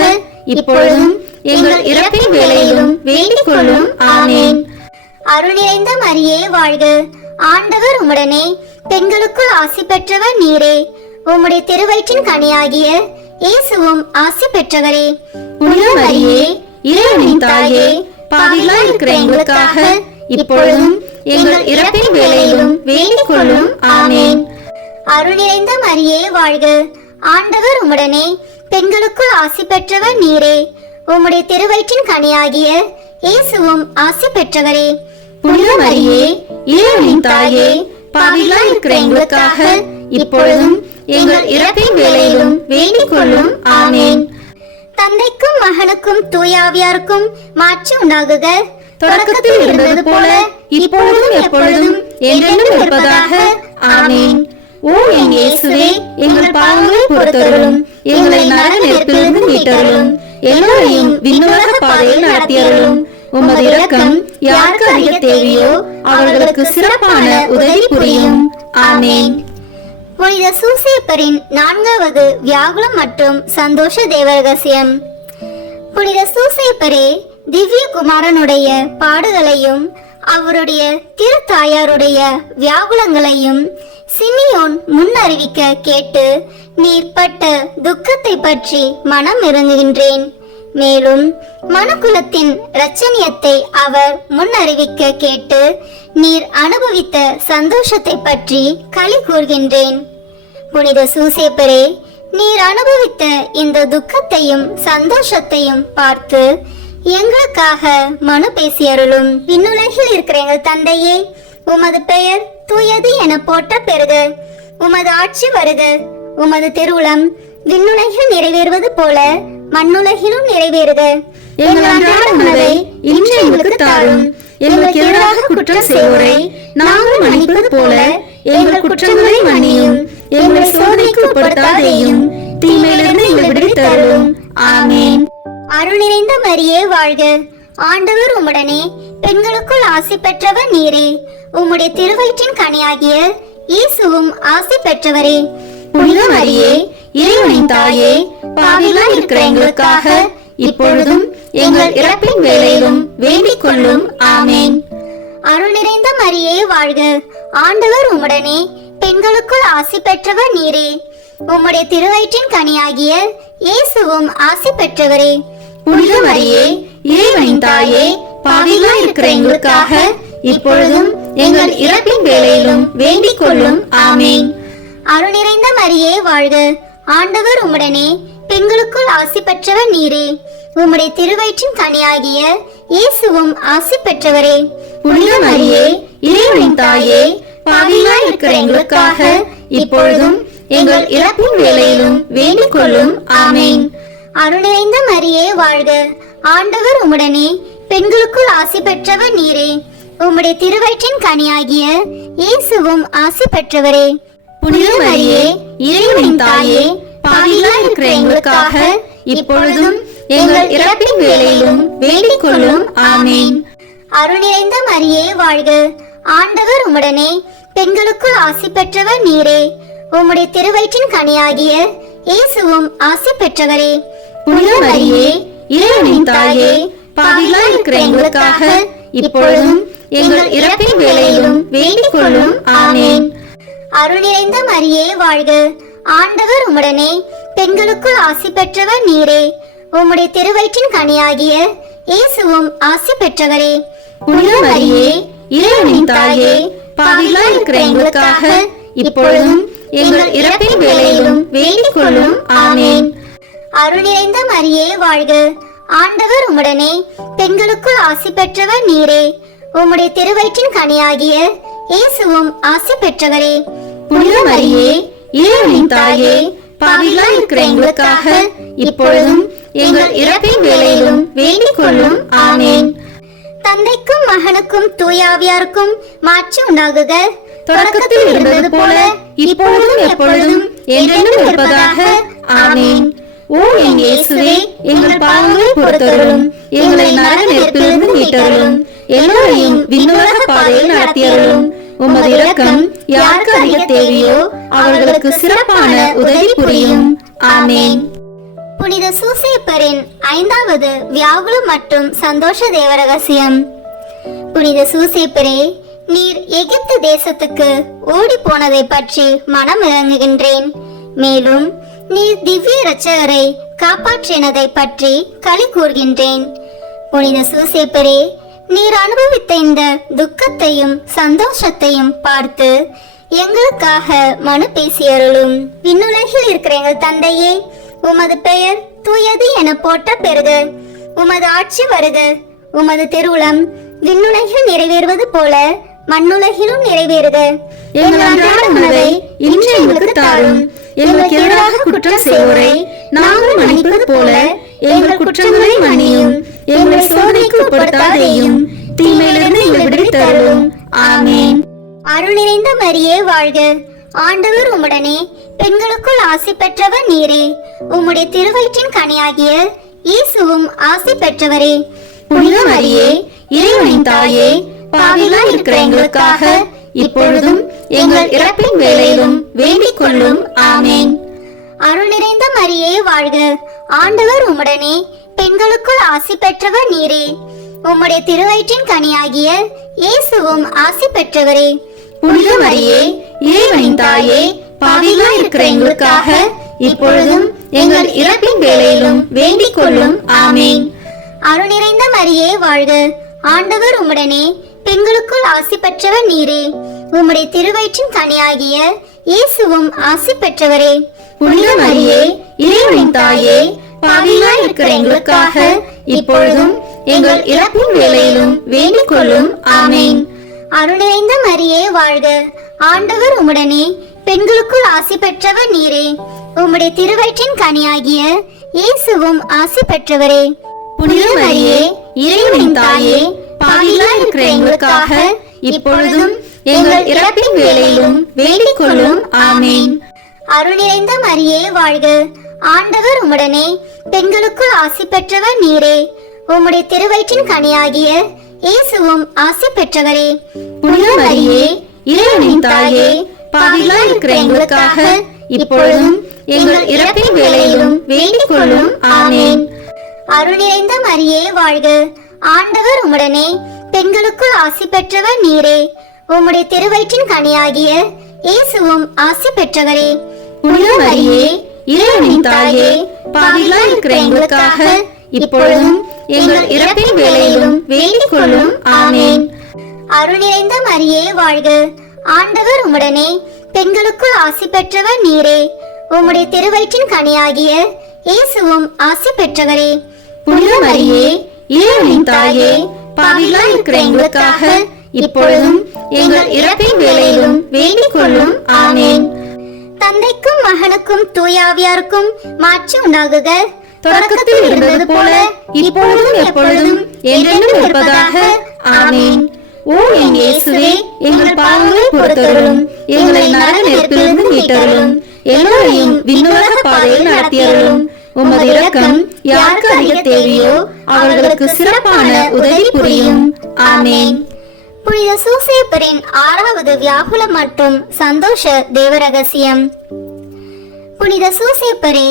இப்பொழுதும் எங்கள் இறப்பின் வேளையிலும் வேண்டிக் கொள்ளும். ஆமேன். அருள் நிறைந்த மரியே வாழ்க, ஆண்டவர் உம்முடனே, பெண்களுக்குள் ஆசி பெற்றவர் நீரே. உம்முடைய திருவயிற்றின் கனியாகிய இயேசுவும் ஆசி பெற்றவரே. புனித மரியே, இறைவனின் தாயே, பாவிகளாய் இருக்கிற எங்களுக்காக இப்பொழுதும் எங்கள் இறப்பின் வேளையிலும் வேண்டிக் கொள்ளும். ஆமேன். அருள் நிறைந்த மரியே வாழ்க, ஆண்டவர் உம்முடனே, பெண்களுக்குள் ஆசி பெற்றவர் நீரே. உம்முடைய திருவயிற்றின் கனியாகிய இயேசுவும் ஆசி பெற்றவரே. புனித மரியே, இறைவனின் தாயே, பாவிகளாய் இருக்கிற எங்களுக்காக இப்பொழுதும் எங்கள் இறப்பின் வேளையிலும் வேண்டிக் கொள்ளும். ஆமேன். தந்தைக்கும் மகனுக்கும் தூயாவியாருக்கும் மாட்சி உண்டாகுக. தொடக்கத்தில் இருந்தது போல இப்பொழுதும் எப்பொழுதும் என்றென்றும் இருப்பதாக. ஆமேன். ஓ என் இயேசுவே, எங்கள் பாவங்களை பொறுத்தருளும், எங்களை நரக நெருப்பிலிருந்து மீட்டருளும், எல்லோரையும் விண்ணுலக பாதையில் நடத்தியருளும். உமது இரக்கம் யாருக்கு அதிக தேவையோ அவர்களுக்கு சிறப்பான உதவி புரியும். ஆமேன். புனித சூசேப்பரின் 4வது வியாகுலம் மற்றும் சந்தோஷ தேவ ரகசியம். புனித சூசேப்பரே, திவ்ய குமாரனுடைய பாடுகளையும் அவருடைய திருத்தாயாருடைய வியாகுலங்களையும் சிமியோன் முன்னறிவிக்க கேட்டு நீர் பட்ட துக்கத்தை பற்றி மனம் இறங்குகின்றேன். மேலும் மனுக்குலத்தின் இரட்சணியத்தை அவர் முன்னறிவிக்க கேட்டு நீர் அனுபவித்த சந்தோஷத்தை பற்றி களி கூர்கின்றேன். புனித சூசேப்பரே, நீர் அனுபவித்த இந்த துக்கத்தையும் சந்தோஷத்தையும் பார்த்து எங்களுக்காக மனு பேசியருளும். விண்ணுலகில் இருக்கிற எங்கள் தந்தையே, உமது பெயர் தூயது என போற்ற பெறுக. உமது ஆட்சி வருக. உமது திருவுளம் விண்ணுலகில் நிறைவேறுவது போல மண்ணுலகிலும் நிறைவேறுக. எங்கள் அன்றாட உணவை இன்று எங்களுக்கு தாரும். எங்களுக்கு எதிராக குற்றம் செய்வோரை நாங்கள் மன்னிப்பது போல எங்கள் குற்றங்களை மன்னியும். எங்களை சோதனைக்கு உட்படுத்தாதேயும், தீமையிலிருந்து எங்களை விடுவித்தருளும். ஆமேன். அருள் நிறைந்த மரியே வாழ்க, ஆண்டவர் உம்முடனே, பெண்களுக்குள் ஆசி பெற்றவர் நீரே. உம்முடைய திருவயிற்றின் கனியாகிய இயேசுவும் ஆசி பெற்றவரே. புனித மரியே, இறைவனின் தாயே, பாவிகளாய் இருக்கிற எங்களுக்காக இப்பொழுதும் எங்கள் இறப்பின் வேளையிலும் வேண்டிக் கொள்ளும். ஆமேன். அருள் நிறைந்த மரியே வாழ்க, ஆண்டவர் உம்முடனே, பெண்களுக்குள் ஆசி பெற்றவர் நீரே. உம்முடைய திருவயிற்றின் கனியாகிய இயேசுவும் ஆசி பெற்றவரே. புனித மரியே, இறைவனின் தாயே, பாவிகளாய் இருக்கிற எங்களுக்காக இப்பொழுதும் எங்கள் இறப்பின் வேளையிலும் வேண்டிக் கொள்ளும். ஆமேன். அருள் நிறைந்த மரியே வாழ்க, ஆண்டவர் உம்முடனே, பெண்களுக்குள் ஆசி பெற்றவர் நீரே. உம்முடைய திருவயிற்றின் கனியாகிய இயேசுவும் ஆசி பெற்றவரே. புனித மரியே, இறைவனின் தாயே, பாவிகளாய் இருக்கிற எங்களுக்காக இப்பொழுதும் எங்கள் இறப்பின் வேளையிலும் வேண்டிக் கொள்ளும். ஆமேன். அருள் நிறைந்த மரியே வாழ்க, ஆண்டவர் உம்முடனே, பெண்களுக்குள் ஆசி பெற்றவர் நீரே. உம்முடைய திருவயிற்றின் கனியாகிய இயேசுவும் ஆசி பெற்றவரே. புனித மரியே, இறைவனின் தாயே, பாவிகளாய் இருக்கிற எங்களுக்காக இப்பொழுதும் எங்கள் இறப்பின் வேளையிலும் வேண்டிக் கொள்ளும். ஆமேன். அருள் நிறைந்த மரியே வாழ்க. ஆண்டவர் உம்முடனே, பெண்களுக்குள் ஆசி பெற்றவர் நீரே. உம்முடைய திருவயிற்றின் கனியாகிய இயேசுவும் ஆசி பெற்றவரே. புனித மரியே, இறைவனின் தாயே, பாவிகளாய் இருக்கிற எங்களுக்காக இப்பொழுதும் எங்கள் இறப்பின் வேளையிலும் வேண்டிக் கொள்ளும். ஆமென். அருள் நிறைந்த மரியே வாழ்க. ஆண்டவர் உம்முடனே, பெண்களுக்குள் ஆசி பெற்றவர் நீரே. உம்முடைய திருவயிற்றின் கனியாகிய இயேசுவும் ஆசி பெற்றவரே. புனித மரியே, இறைவனின் தாயே, பாவிகளாய் இருக்கிற எங்களுக்காக இப்பொழுதும் எங்கள் இறப்பின் வேளையிலும் வேண்டிக் கொள்ளும். ஆமென். அருள் நிறைந்த மரியே வாழ்க. ஆண்டவர் உம்முடனே, பெண்களுக்குள் ஆசி பெற்றவர் நீரே. உம்முடைய திருவயிற்றின் கனியாகிய இயேசுவும் ஆசி பெற்றவரே. புனித மரியே, இறைவனின் தாயே, பாவிகளாய் இருக்கிற எங்களுக்காக இப்பொழுதும் எங்கள் இறப்பின் வேளையிலும் வேண்டிக் கொள்ளும். ஆமென். தந்தைக்கும் மகனுக்கும் தூயாவியாருக்கும் மாட்சி உண்டாகுக. தொடக்கத்தில் இருந்தது போல இப்பொழுதும் எப்பொழுதும் என்றென்றும் இருப்பதாக. ஆமென். ஓ என் இயேசுவே, எங்கள் பாவங்களை பொறுத்தருளும், எங்களை நரக நெருப்பிலிருந்து மீட்டருளும், எல்லோரையும் விண்ணுலக பாதையில் நடத்தியருளும். உமது இரக்கம் யாருக்கு அதிக தேவையோ அவர்களுக்கு சிறப்பான உதவி புரியும். ஆமென். புனித சூசேப்பரின் 5வது வியாகுல மற்றும் சந்தோஷ தேவ ரகசியம். புனித சூசேப்பரே, நீர் எகிப்து தேசத்துக்கு ஓடி போனதை பற்றி மனம் இறங்குகின்றேன். மேலும் நீர் திவ்ய இரட்சகரை காப்பாற்றினதை பற்றி களி கூறுகின்றேன். புனித சூசேப்பரே, நீர் அனுபவித்த இந்த துக்கத்தையும் சந்தோஷத்தையும் பார்த்து எங்களுக்காக மனு பேசியருளும். விண்ணுலகில் இருக்கிற எங்கள் தந்தையே, உமது பெயர் தூயது என போற்ற பெறுக. உமது ஆட்சி வருக. உமது திருவுளம் விண்ணுலகில் நிறைவேறுவது போல மண்ணுலகிலும் நிறைவேறுக. எங்கள் அன்றாட உணவை இன்று எங்களுக்கு தாரும். எங்களுக்கு எதிராக குற்றம் செய்வோரை நாங்கள் மன்னிப்பது போல எங்கள் குற்றங்களை மன்னியும். எங்களை சோதனைக்கு உட்படுத்தாதேயும், தீமையிலிருந்து எங்களை விடுவித்தருளும். ஆமென். அருள் நிறைந்த மரியே வாழ்க. ஆண்டவர் உம்முடனே, பெண்களுக்குள் ஆசி பெற்றவர் நீரே. உம்முடைய திருவயிற்றின் கனியாகிய இயேசுவும் ஆசி பெற்றவரே. புனித மரியே, இறைவனின் தாயே, பாவிகளாய் இருக்கிற எங்களுக்காக இப்பொழுதும் எங்கள் இறப்பின் வேளையிலும் வேண்டிக் கொள்ளும். ஆமென். அருள் நிறைந்த மரியே வாழ்க. ஆண்டவர் உம்முடனே, பெண்களுக்குள் ஆசி பெற்றவர் நீரே. உம்முடைய திருவயிற்றின் கனியாகிய இயேசுவும் ஆசி பெற்றவரே. புனித மரியே, இறைவனின் தாயே, பாவிகளாய் இருக்கிற எங்களுக்காக இப்பொழுதும் எங்கள் இறப்பின் வேளையிலும் வேண்டிக் கொள்ளும். ஆமென். அருள் நிறைந்த மரியே வாழ்க. ஆண்டவர் உம்முடனே, பெண்களுக்குள் ஆசி பெற்றவர் நீரே. உம்முடைய திருவயிற்றின் கனியாகிய இயேசுவும் ஆசி பெற்றவரே. புனித மரியே, இறைவனின் தாயே, பாவிகளாய் இருக்கிற எங்களுக்காக இப்பொழுதும் எங்கள் இறப்பின் வேளையிலும் வேண்டிக் கொள்ளும். ஆமென். அருள் நிறைந்த மரியே வாழ்க. ஆண்டவர் உம்முடனே, பெண்களுக்குள் ஆசி பெற்றவர் நீரே. உம்முடைய திருவயிற்றின் கனியாகிய இயேசுவும் ஆசி பெற்றவரே. புனித மரியே, இறைவனின் தாயே, பாவிகளாய் இருக்கிற எங்களுக்காக இப்பொழுதும் எங்கள் இறப்பின் வேளையிலும் வேண்டிக் கொள்ளும். ஆமென். அருள் நிறைந்த மரியே வாழ்க. ஆண்டவர் உம்முடனே, பெண்களுக்குள் ஆசி பெற்றவர் நீரே. உம்முடைய திருவயிற்றின் கனியாகிய இயேசுவும் ஆசி பெற்றவரே. புனித மரியே, இறைவனின் தாயே, பாவிகளாய் இருக்கிற எங்களுக்காக இப்பொழுதும் எங்கள் இறப்பின் வேளையிலும் வேண்டிக் கொள்ளும். ஆமென். அருள் நிறைந்த மரியே வாழ்க. ஆண்டவர் உம்முடனே, பெண்களுக்குள் ஆசி பெற்றவர் நீரே. உம்முடைய திருவயிற்றின் கனியாகிய இயேசுவும் ஆசி பெற்றவரே. புனித மரியே, இறைவனின் தாயே, பாவிகளாய் இருக்கிற எங்களுக்காக இப்பொழுதும் எங்கள் இறப்பின் வேளையிலும் வேண்டிக் கொள்ளும். ஆமென். அருள் நிறைந்த மரியே வாழ்க. ஆண்டவர் உம்முடனே, பெண்களுக்குள் ஆசி பெற்றவர் நீரே. உம்முடைய திருவயிற்றின் கனியாகிய இயேசுவும் ஆசி பெற்றவரே. புனித மரியே, இறைவனின் தாயே, பாவிகளாய் இருக்கிற எங்களுக்காக இப்பொழுதும் எங்கள் இறப்பின் வேளையிலும் வேண்டிக் கொள்ளும். ஆமென். தந்தைக்கும் மகனுக்கும் தூயாவியாருக்கும் மாட்சி உண்டாகுக. தொடக்கத்தில் இருந்தது போல இப்பொழுதும் எப்பொழுதும் என்றென்றும் இருப்பதாக. ஆமென். ஓ என் இயேசுவே, எங்கள் பாவங்களை பொறுத்தருளும், எங்களை நரக நெருப்பிலிருந்து மீட்டருளும், எல்லோரையும் விண்ணுலக பாதையில் நடத்தியருளும். உமது இரக்கம் யாருக்கு அதிக தேவையோ அவர்களுக்கு சிறப்பான உதவி புரியும். ஆமென். புனித சூசேப்பரின் 6வது வியாகுல மற்றும் சந்தோஷ தேவரகசியம். புனித சூசேப்பரே,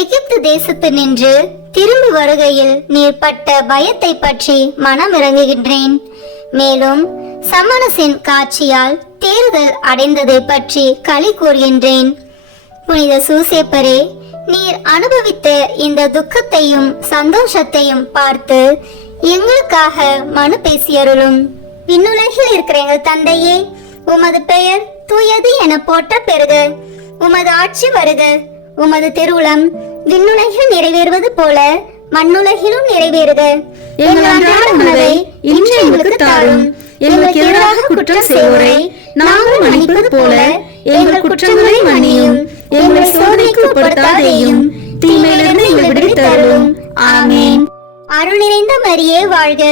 எகிப்து தேசத்து நின்று திரும்பி வருகையில் நீர் பட்ட பயத்தை பற்றி மனமிறங்குகின்றேன். மேலும் சமணசின் காட்சியால் தேறுதல் அடைந்ததை பற்றி களி கூறுகின்றேன். புனித சூசேப்பரே, நீர் அனுபவித்த இந்த துக்கத்தையும் சந்தோஷத்தையும் பார்த்து எங்களுக்காக மனு பேசியருளும். விண்ணுலகில் இருக்கிற எங்கள் தந்தையே, உமது பெயர் தூயது என போற்ற பெறுக. உமது ஆட்சி வருக. உமது திருவுளம் விண்ணுலகில் நிறைவேறுவது போல மண்ணுலகிலும் நிறைவேறுக. எங்கள் அன்றாட உணவை இன்று எங்களுக்கு தாரும். எங்களுக்கு எதிராக குற்றம் செய்வோரை நாங்கள் மன்னிப்பது போல எங்கள் குற்றங்களை மன்னியும். எங்களை சோதனைக்கு உட்படுத்தாதேயும், தீமையிலிருந்து எங்களை விடுவித்தருளும். ஆமென். அருள் நிறைந்த மரியே வாழ்க.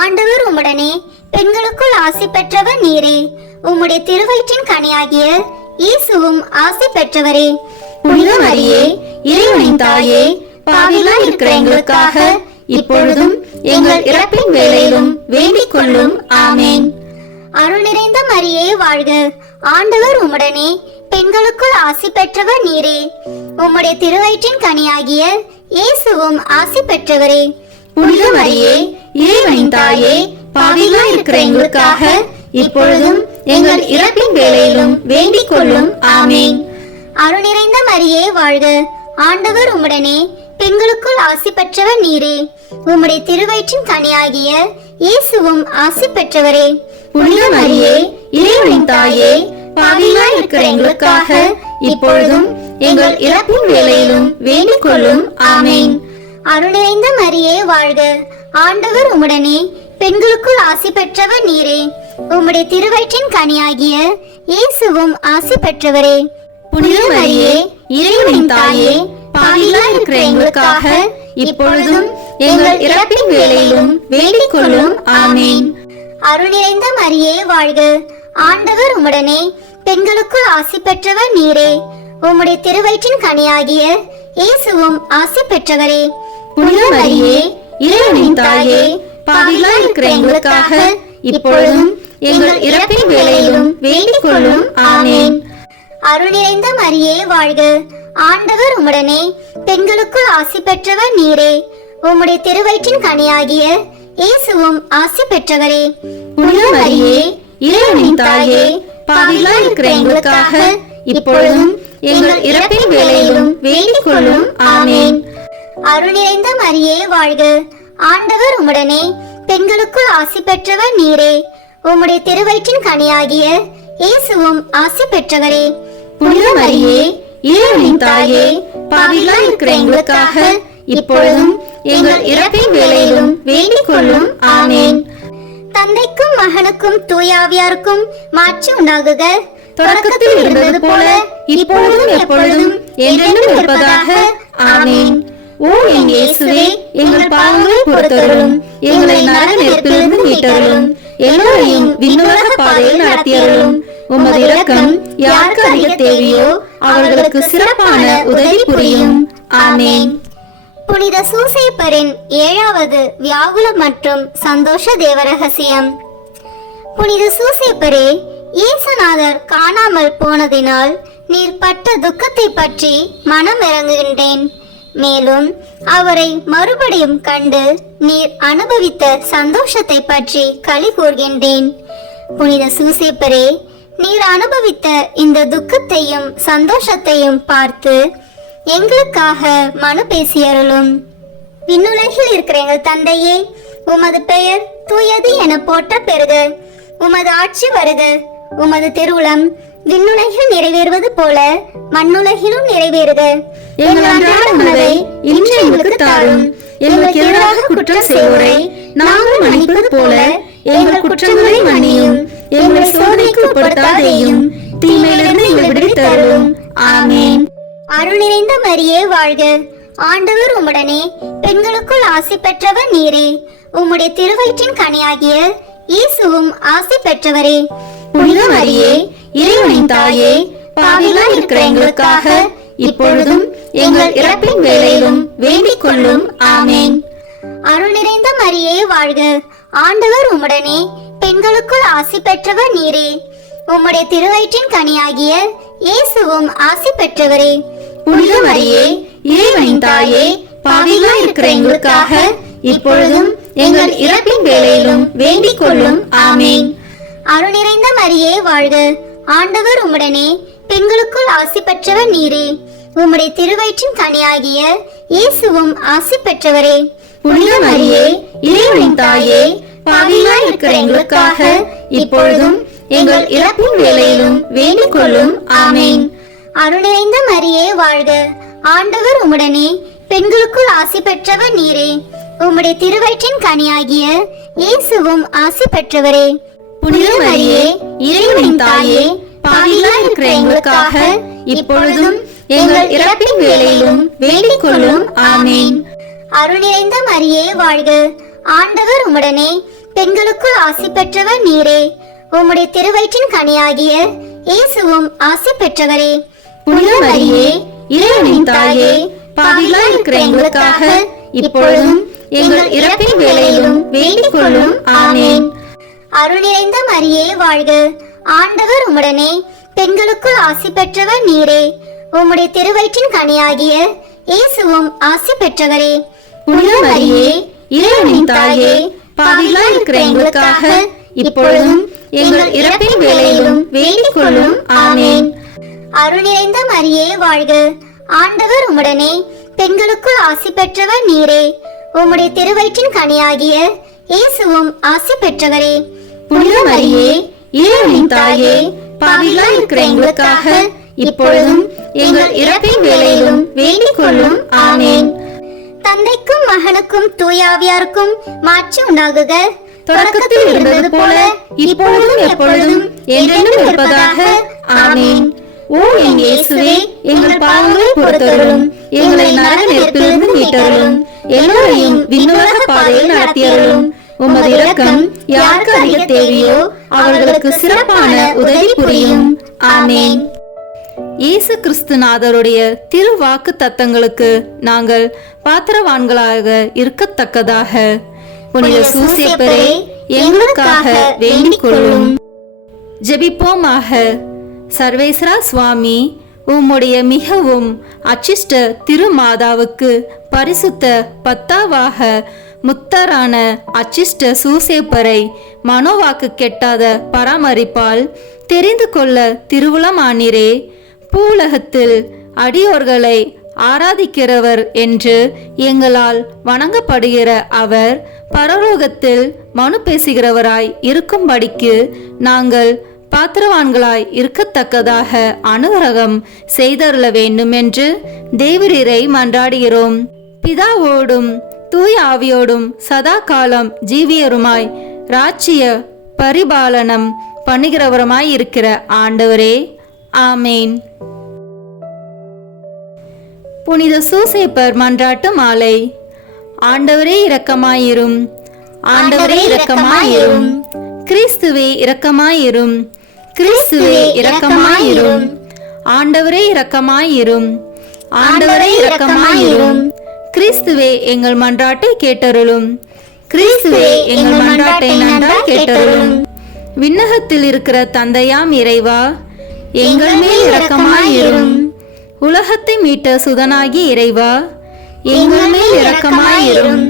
ஆண்டவர் உம்முடனே, பெண்களுக்குள் ஆசி பெற்றவர் நீரே. உம்முடைய திருவயிற்றின் கனியாகிய இயேசுவும் ஆசி பெற்றவரே. புனித மரியே, இறைவனின் தாயே, பாவிகளாய் இருக்கிற எங்களுக்காக இப்பொழுதும் எங்கள் இறப்பின் வேளையிலும் வேண்டிக் கொள்ளும். ஆமென். அருள் நிறைந்த மரியே வாழ்க. ஆண்டவர் உம்முடனே, பெண்களுக்குள் ஆசி பெற்றவர் நீரே. உம்முடைய திருவயிற்றின் கனியாகிய இயேசுவும் ஆசி பெற்றவரே. புனித மரியே, இறைவனின் தாயே, பாவிகளாய் இருக்கிற எங்களுக்காக இப்பொழுதும் எங்கள் இறப்பின் வேளையிலும் வேண்டிக் கொள்ளும். ஆமென். அருள் நிறைந்த மரியே வாழ்க. ஆண்டவர் உம்முடனே, பெண்களுக்குள் ஆசி பெற்றவர் நீரே. உம்முடைய திருவயிற்றின் கனியாகிய இயேசுவும் ஆசி பெற்றவரே. புனித மரியே, இறைவனின் தாயே, பாவிகளாய் இருக்கிற எங்களுக்காக இப்பொழுதும் எங்கள் இறப்பின் வேளையிலும் வேண்டிக் கொள்ளும். ஆமென். அருள் நிறைந்த மரியே வாழ்க. ஆண்டவர் உம்முடனே, பெண்களுக்குள் ஆசி பெற்றவர் நீரே. உம்முடைய திருவயிற்றின் கனியாகிய இயேசுவும் ஆசி பெற்றவரே. புனித மரியே, இறைவனின் தாயே, பாவிகளாய் இருக்கிற எங்களுக்காக இப்பொழுதும் எங்கள் இறப்பின் வேளையிலும் வேண்டிக் கொள்ளும். ஆமென். அருள் நிறைந்த மரியே வாழ்க. ஆண்டவர் உம்முடனே, பெண்களுக்குள் ஆசி பெற்றவர் நீரே. உம்முடைய திருவயிற்றின் கனியாகிய இயேசுவும் ஆசி பெற்றவரே. புனித மரியே, இறைவனின் தாயே, பாவிகளாய் இருக்கிற எங்களுக்காக இப்பொழுதும் எங்கள் இறப்பின் வேளையிலும் வேண்டிக் கொள்ளும். ஆமென். அருள் நிறைந்த மரியே வாழ்க. ஆண்டவர் உம்முடனே, பெண்களுக்குள் ஆசி பெற்றவர் நீரே. உம்முடைய திருவயிற்றின் கனியாகிய இயேசுவும் ஆசி பெற்றவரே. புனித மரியே, இறைவனின் தாயே, பாவிகளாய் இருக்கிற எங்களுக்காக இப்பொழுதும் எங்கள் இறப்பின் வேளையிலும் வேண்டிக் கொள்ளும். ஆமென். அருள் நிறைந்த மரியே வாழ்க. ஆண்டவர் உம்முடனே, பெண்களுக்குள் ஆசி பெற்றவர் நீரே. உம்முடைய திருவயிற்றின் கனியாகிய இயேசுவும் ஆசி பெற்றவரே. புனித மரியே, இறைவனின் தாயே, பாவிகளாய் இருக்கிற எங்களுக்காக இப்பொழுதும் எங்கள் இறப்பின் வேளையிலும் வேண்டிக் கொள்ளும். ஆமென். தந்தைக்கும் மகனுக்கும் தூயாவியாருக்கும் மாட்சி உண்டாகுக. தொடக்கத்தில் இருந்தது போல இப்பொழுதும் எப்பொழுதும் என்றென்றும் இருப்பதாக. ஆமென். ஓ என் இயேசுவே, எங்கள் பாவங்களை பொறுத்தருளும். எங்களை நரக நெருப்பிலிருந்து மீட்டருளும். எல்லோரையும் விண்ணுலக பாதையில் நடத்தியருளும். உமது இரக்கம் யாருக்கு அதிக தேவையோ அவர்களுக்கு சிறப்பான உதவி புரியும். ஆமென். புனித சூசேப்பரின் 7வது வியாகுல மற்றும் சந்தோஷ தேவரகசியம். புனித சூசேப்பரே, இயேசுநாதர் காணாமல் போனதினால் நீர் பட்ட துக்கத்தை பற்றி மனம் இறங்குகின்றேன். மேலும் அவரை மறுபடியும் கண்டு நீர் அனுபவித்த சந்தோஷத்தை பற்றி களி கூர்கின்றேன். புனித சூசேப்பரே, நீர் அனுபவித்த இந்த துக்கத்தையும் சந்தோஷத்தையும் பார்த்து எங்களுக்காக மனு பேசியருளும். விண்ணுலகில் இருக்கிற எங்கள் தந்தையே, உமது பெயர் தூயது என போற்ற பெறுக. உமது ஆட்சி வருக. உமது திருவுளம் விண்ணுலகில் நிறைவேறுவது போல மண்ணுலகிலும் நிறைவேறுக. எங்கள் அன்றாட உணவை இன்று எங்களுக்கு தாரும். எங்களுக்கு எதிராக குற்றம் செய்வோரை நாங்கள் மன்னிப்பது போல எங்கள் குற்றங்களை மன்னியும். எங்களை சோதனைக்கு உட்படுத்தாதேயும், தீமையிலிருந்து எங்களை விடுவித்தருளும். ஆமென். அருள் நிறைந்த மரியே வாழ்க. ஆண்டவர் உம்முடனே, பெண்களுக்குள் ஆசி பெற்றவர் நீரே. உம்முடைய திருவயிற்றின் கனியாகிய இயேசுவும் ஆசி பெற்றவரே. புனித மரியே, இறைவனின் தாயே, பாவிகளாய் இருக்கிற எங்களுக்காக இப்பொழுதும் எங்கள் இறப்பின் வேளையிலும் வேண்டிக் கொள்ளும். ஆமென். அருள் நிறைந்த மரியே வாழ்க. ஆண்டவர் உம்முடனே பெண்களுக்குள் ஆசி பெற்றவர் நீரே. உம்முடைய திருவயிற்றின் கனியாகிய இயேசுவும் ஆசி பெற்றவரே. புனித மரியே, இறைவனின் தாயே, பாவிகளாய் இருக்கிற எங்களுக்காக இப்பொழுதும் எங்கள் இறப்பின் வேளையிலும் வேண்டிக் கொள்ளும். ஆமேன். அருள் நிறைந்த மரியே வாழ்க. ஆண்டவர் உம்முடனே பெண்களுக்குள் ஆசி பெற்றவர் நீரே. உம்முடைய திருவயிற்றின் கனியாகிய இயேசுவும் ஆசி பெற்றவரே. புனித மரியே, இறைவனின் தாயே, பாவிகளாய் இருக்கிற எங்களுக்காக இப்பொழுதும் எங்கள் இறப்பின் வேளையிலும் வேண்டிக் கொள்ளும். ஆமேன். அருள் நிறைந்த மரியே வாழ்க. ஆண்டவர் உம்முடனே பெண்களுக்குள் ஆசி பெற்றவர் நீரே. உம்முடைய திருவயிற்றின் கனியாகிய இயேசுவும் ஆசி பெற்றவரே. புனித மரியே, இறைவனின் தாயே, பாவிகளாய் இருக்கிற எங்களுக்காக இப்பொழுதும் எங்கள் இறப்பின் வேளையிலும் வேண்டிக் கொள்ளும். ஆமேன். அருள் நிறைந்த மரியே வாழ்க. ஆண்டவர் உம்முடனே பெண்களுக்குள் ஆசி பெற்றவர் நீரே. உம்முடைய திருவயிற்றின் கனியாகிய இயேசுவும் ஆசி பெற்றவரே. புனித மரியே, இறைவனின் தாயே, பாவிகளாய் இருக்கிற எங்களுக்காக இப்பொழுதும் எங்கள் இறப்பின் வேளையிலும் வேண்டிக் கொள்ளும். ஆமேன். அருள் நிறைந்த மரியே வாழ்க. ஆண்டவர் உம்முடனே பெண்களுக்குள் ஆசி பெற்றவர் நீரே. உம்முடைய திருவயிற்றின் கனியாகிய இயேசுவும் ஆசி பெற்றவரே. புனித மரியே, இறைவனின் தாயே, பாவிகளாய் இருக்கிற எங்களுக்காக இப்பொழுதும் எங்கள் இறப்பின் வேளையிலும் வேண்டிக் கொள்ளும். ஆமேன். அருள் நிறைந்த மரியே வாழ்க. ஆண்டவர் உம்முடனே பெண்களுக்குள் ஆசி பெற்றவர் நீரே. உம்முடைய திருவயிற்றின் கனியாகிய இயேசுவும் ஆசி பெற்றவரே. புனித மரியே, இறைவனின் தாயே, பாவிகளாய் இருக்கிற எங்களுக்காக இப்பொழுதும் எங்கள் இறப்பின் வேளையிலும் வேண்டிக் கொள்ளும். ஆமேன். தந்தைக்கும் மகனுக்கும் தூயாவியாருக்கும் மாட்சி உண்டாகுக. தொடக்கத்தில் இருந்தது போல இப்பொழுதும் எப்பொழுதும் என்றென்றும் இருப்பதாக. ஆமேன். ஓ என் இயேசுவே, எங்கள் பாவங்களை பொறுத்தருளும், எங்களை நரக நெருப்பிலிருந்து மீட்டருளும், எல்லோரையும் விண்ணுலக பாதையில் நடத்தியருளும். உமது இரக்கம் யாருக்கு அதிக தேவையோ அவர்களுக்கு சிறப்பான உதவி புரியும். ஆமேன். இயேசு கிறிஸ்துநாதருடைய திருவாக்கு தத்தங்களுக்கு நாங்கள் பாத்திரவான்களாக இருக்கத்தக்கதாக புனித சூசேப்பரே எங்களுக்காக வேண்டிக் கொள்ளும். ஜெபிப்போமாக. சர்வேஸ்வரா சுவாமி, உம்முடைய மிகவும் அச்சிஷ்ட திருமாதாவுக்கு பரிசுத்த பத்தாவாக முத்தரான அச்சிஷ்ட சூசேப்பரை மனோவாக்கு கெட்டாத பராமரிப்பால் தெரிந்து கொள்ள திருவுளமானீரே. பூவுலகத்தில் அடியோர்களை ஆராதிக்கிறவர் என்று எங்களால் வணங்கப்படுகிற அவர் பரலோகத்தில் மனு பேசுகிறவராய் இருக்கும்படிக்கு நாங்கள் பாத்திரவான்களாய் இருக்கத்தக்கதாக அனுகிரகம் செய்தருள வேண்டும் என்று தேவரீரை மன்றாடுகிறோம். பிதாவோடும் தூய ஆவியோடும் சதா காலம் ஜீவியருமாய் ராஜ்ய பரிபாலனம் பண்ணுகிறவருமாய் இருக்கிற ஆண்டவரே. ஆமேன். புனித சூசேப்பர் மன்றாட்டு மாலை. ஆண்டவரே இரக்கமாயிரும், ஆண்டவரே இரக்கமாயிரும், கிறிஸ்துவே இரக்கமாயிரும், கிறிஸ்துவே இரக்கமாயிரும், ஆண்டவரே இரக்கமாயிரும், ஆண்டவரே இரக்கமாயிரும், கிறிஸ்துவே எங்கள் மன்றாட்டை கேட்டருளும், கிறிஸ்துவே எங்கள் மன்றாட்டை நன்றாய் கேட்டருளும். விண்ணகத்தில் இருக்கிற தந்தையாம் இறைவா, எங்கள் மேல் இரக்கமாயிரும். உலகத்தை மீட்ட சுதனாகி இறைவா, எங்கள் மேல் இரக்கமாயிரும்.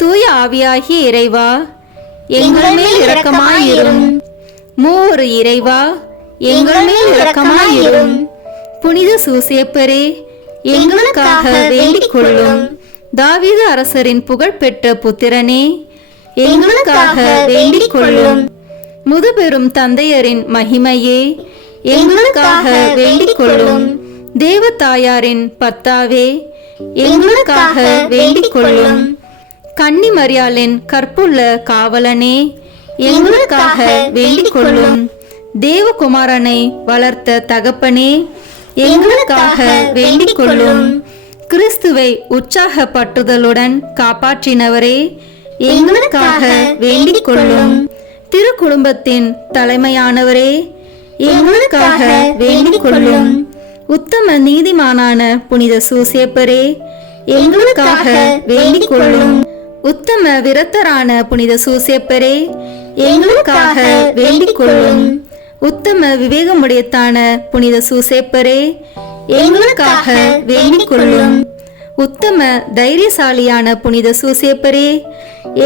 தூய ஆவியாகிய இறைவா, எங்கள் மேல் இரக்கமாயிரும். மூவொரு இறைவா, எங்கள் மேல் இரக்கமாயிரும். புனித சூசேப்பரே, எங்களுக்காக வேண்டிக் கொள்ளும். தாவீது அரசரின் புகழ்பெற்ற புத்திரனே, எங்களுக்காக வேண்டிக் கொள்ளும். முதுபெரும் தந்தையரின் மகிமையே, எங்களுக்காக வேண்டிக் கொள்ளும். தேவதாயாரின் பர்த்தாவே, எங்களுக்காக வேண்டிக் கொள்ளும். கன்னி மரியாளின் கற்புள்ள காவலனே, எங்களுக்காக வேண்டிக் கொள்ளும். தேவகுமாரனை வளர்த்த தகப்பனே, எங்களுக்காக வேண்டிக் கொள்ளும். கிறிஸ்துவை உற்சாகப்பட்டுதலுடன் காப்பாற்றினவரே, எங்களுக்காக வேண்டிக் கொள்ளும். திருக்குடும்பத்தின் தலைமையானவரே, எங்களுக்காக வேண்டிக் கொள்ளும். உத்தம நீதிமானான புனித சூசேப்பரே, எங்களுக்காக வேண்டிக் கொள்ளும். உத்தம விரத்தரான புனித சூசேப்பரே, எங்களுக்காக வேண்டிக் கொள்ளும். உத்தம விவேகமுடையத்தான புனித சூசேப்பரே, எங்களுக்காக வேண்டிக் கொள்ளும். உத்தம தைரியசாலியான புனித சூசேப்பரே,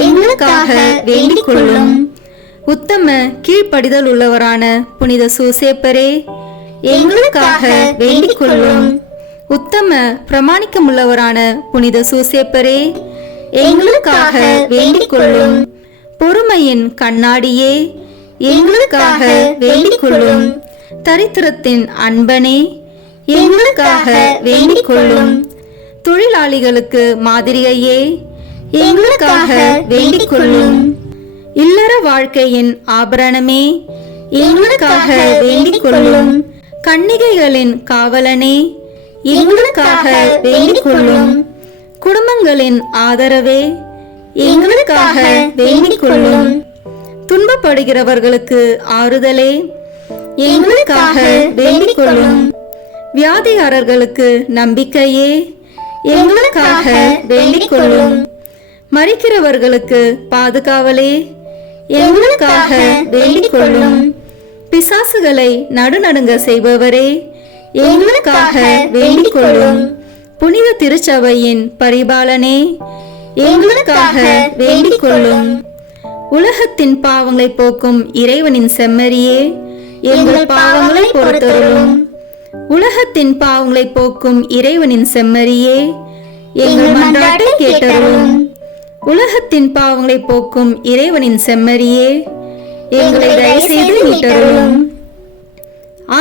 எங்களுக்காக வேண்டிக் கொள்ளும். உத்தம கீழ்ப்படிதல் உள்ளவரான புனித சூசேப்பரே, எங்களுக்காக வேண்டிக் கொள்ளும். உத்தம பிரமாணிக்கமுள்ளவரான புனித சூசேப்பரே, எங்களுக்காக வேண்டிக் கொள்ளும். பொறுமையின் கண்ணாடியே, எங்களுக்காக வேண்டிக் கொள்ளும். தரித்திரத்தின் அன்பனே, எங்களுக்காக வேண்டிக் கொள்ளும். தொழிலாளிகளுக்கு மாதிரியே, எங்களுக்காக வேண்டிக் கொள்ளும். இல்லற வாழ்க்கையின் ஆபரணமே, எங்களுக்காக வேண்டிக் கொள்ளும். கன்னிகைகளின் காவலனே, எங்களுக்காக வேண்டிக் கொள்ளும். குடும்பங்களின் ஆதரவே, எங்களுக்காக வேண்டிக் கொள்ளும். துன்பப்படுகிறவர்களுக்கு ஆறுதலே, எங்களுக்காக வேண்டிக் கொள்ளும். வியாதிகாரர்களுக்கு நம்பிக்கையே, எங்களுக்காக வேண்டிக் கொள்ளும். மரிக்கிறவர்களுக்கு பாதுகாவலே, எங்களுக்காக வேண்டிக் கொள்ளும். பிசாசுகளை நடுநடுங்க செய்பவரே, எங்களுக்காக வேண்டிக் கொள்ளும். புனித திருச்சபையின் பரிபாலனே, எங்களுக்காக வேண்டிக் கொள்ளும். உலகத்தின் பாவங்களை போக்கும் இறைவனின் செம்மறியே, எங்கள் பாவங்களை பொறுத்தருளும். உலகத்தின் பாவங்களை போக்கும் இறைவனின் செம்மறியே, எங்கள் மன்றாட்டை கேட்டருளும். உலகத்தின் பாவங்களை போக்கும் இறைவனின் செம்மறியே, எங்களை தயவு செய்து மீட்டருளும்.